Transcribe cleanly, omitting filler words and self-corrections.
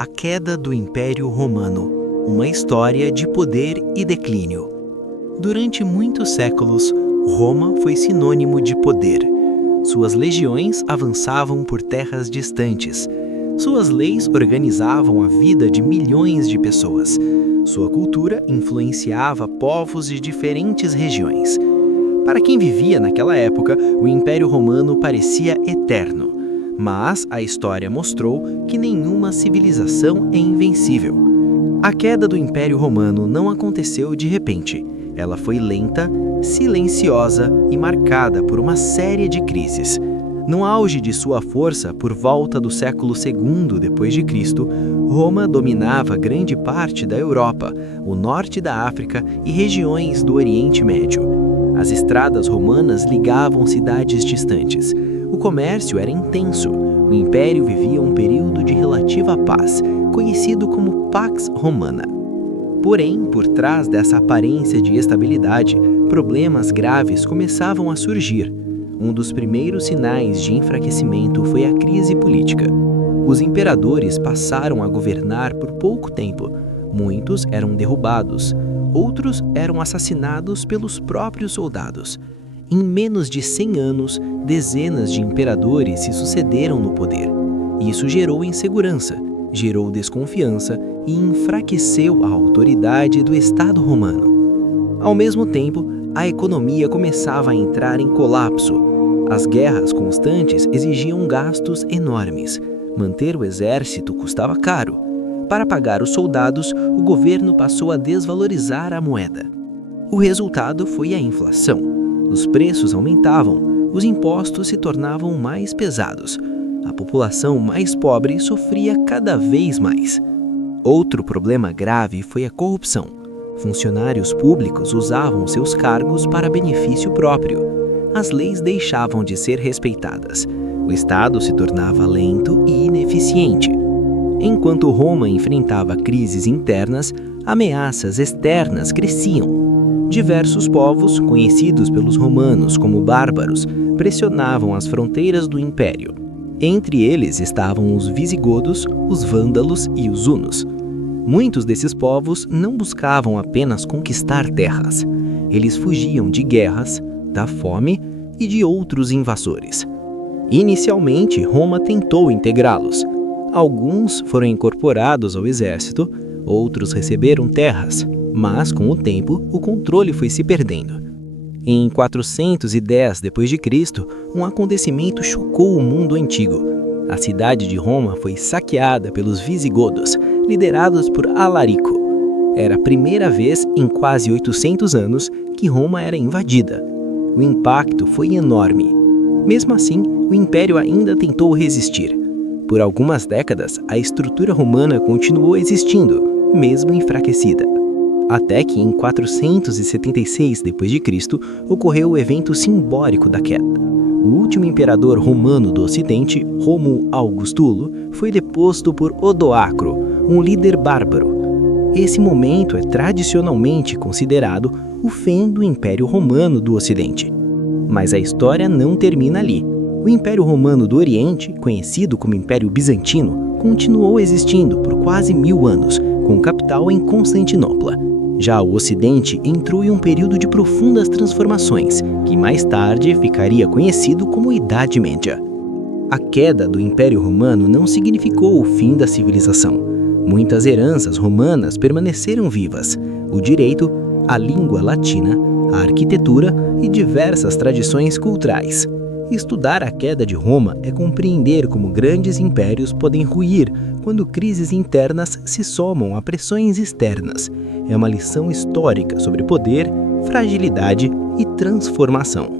A queda do Império Romano, uma história de poder e declínio. Durante muitos séculos, Roma foi sinônimo de poder. Suas legiões avançavam por terras distantes. Suas leis organizavam a vida de milhões de pessoas. Sua cultura influenciava povos de diferentes regiões. Para quem vivia naquela época, o Império Romano parecia eterno. Mas a história mostrou que nenhuma civilização é invencível. A queda do Império Romano não aconteceu de repente. Ela foi lenta, silenciosa e marcada por uma série de crises. No auge de sua força, por volta do século II d.C., Roma dominava grande parte da Europa, o norte da África e regiões do Oriente Médio. As estradas romanas ligavam cidades distantes. O comércio era intenso. O Império vivia um período de relativa paz, conhecido como Pax Romana. Porém, por trás dessa aparência de estabilidade, problemas graves começavam a surgir. Um dos primeiros sinais de enfraquecimento foi a crise política. Os imperadores passaram a governar por pouco tempo. Muitos eram derrubados, outros eram assassinados pelos próprios soldados. Em menos de 100 anos, dezenas de imperadores se sucederam no poder. Isso gerou insegurança, gerou desconfiança e enfraqueceu a autoridade do Estado romano. Ao mesmo tempo, a economia começava a entrar em colapso. As guerras constantes exigiam gastos enormes. Manter o exército custava caro. Para pagar os soldados, o governo passou a desvalorizar a moeda. O resultado foi a inflação. Os preços aumentavam, os impostos se tornavam mais pesados. A população mais pobre sofria cada vez mais. Outro problema grave foi a corrupção. Funcionários públicos usavam seus cargos para benefício próprio. As leis deixavam de ser respeitadas. O Estado se tornava lento e ineficiente. Enquanto Roma enfrentava crises internas, ameaças externas cresciam. Diversos povos, conhecidos pelos romanos como bárbaros, pressionavam as fronteiras do império. Entre eles estavam os visigodos, os vândalos e os hunos. Muitos desses povos não buscavam apenas conquistar terras. Eles fugiam de guerras, da fome e de outros invasores. Inicialmente, Roma tentou integrá-los. Alguns foram incorporados ao exército, outros receberam terras, mas com o tempo o controle foi se perdendo. Em 410 d.C., um acontecimento chocou o mundo antigo. A cidade de Roma foi saqueada pelos visigodos, liderados por Alarico. Era a primeira vez em quase 800 anos que Roma era invadida. O impacto foi enorme. Mesmo assim, o império ainda tentou resistir. Por algumas décadas, a estrutura romana continuou existindo, mesmo enfraquecida. Até que em 476 d.C. ocorreu o evento simbólico da queda. O último imperador romano do Ocidente, Rômulo Augustulo, foi deposto por Odoacro, um líder bárbaro. Esse momento é tradicionalmente considerado o fim do Império Romano do Ocidente. Mas a história não termina ali. O Império Romano do Oriente, conhecido como Império Bizantino, continuou existindo por quase 1000 anos, com capital em Constantinopla. Já o Ocidente entrou em um período de profundas transformações, que mais tarde ficaria conhecido como Idade Média. A queda do Império Romano não significou o fim da civilização. Muitas heranças romanas permaneceram vivas: o direito, a língua latina, a arquitetura e diversas tradições culturais. Estudar a queda de Roma é compreender como grandes impérios podem ruir quando crises internas se somam a pressões externas. É uma lição histórica sobre poder, fragilidade e transformação.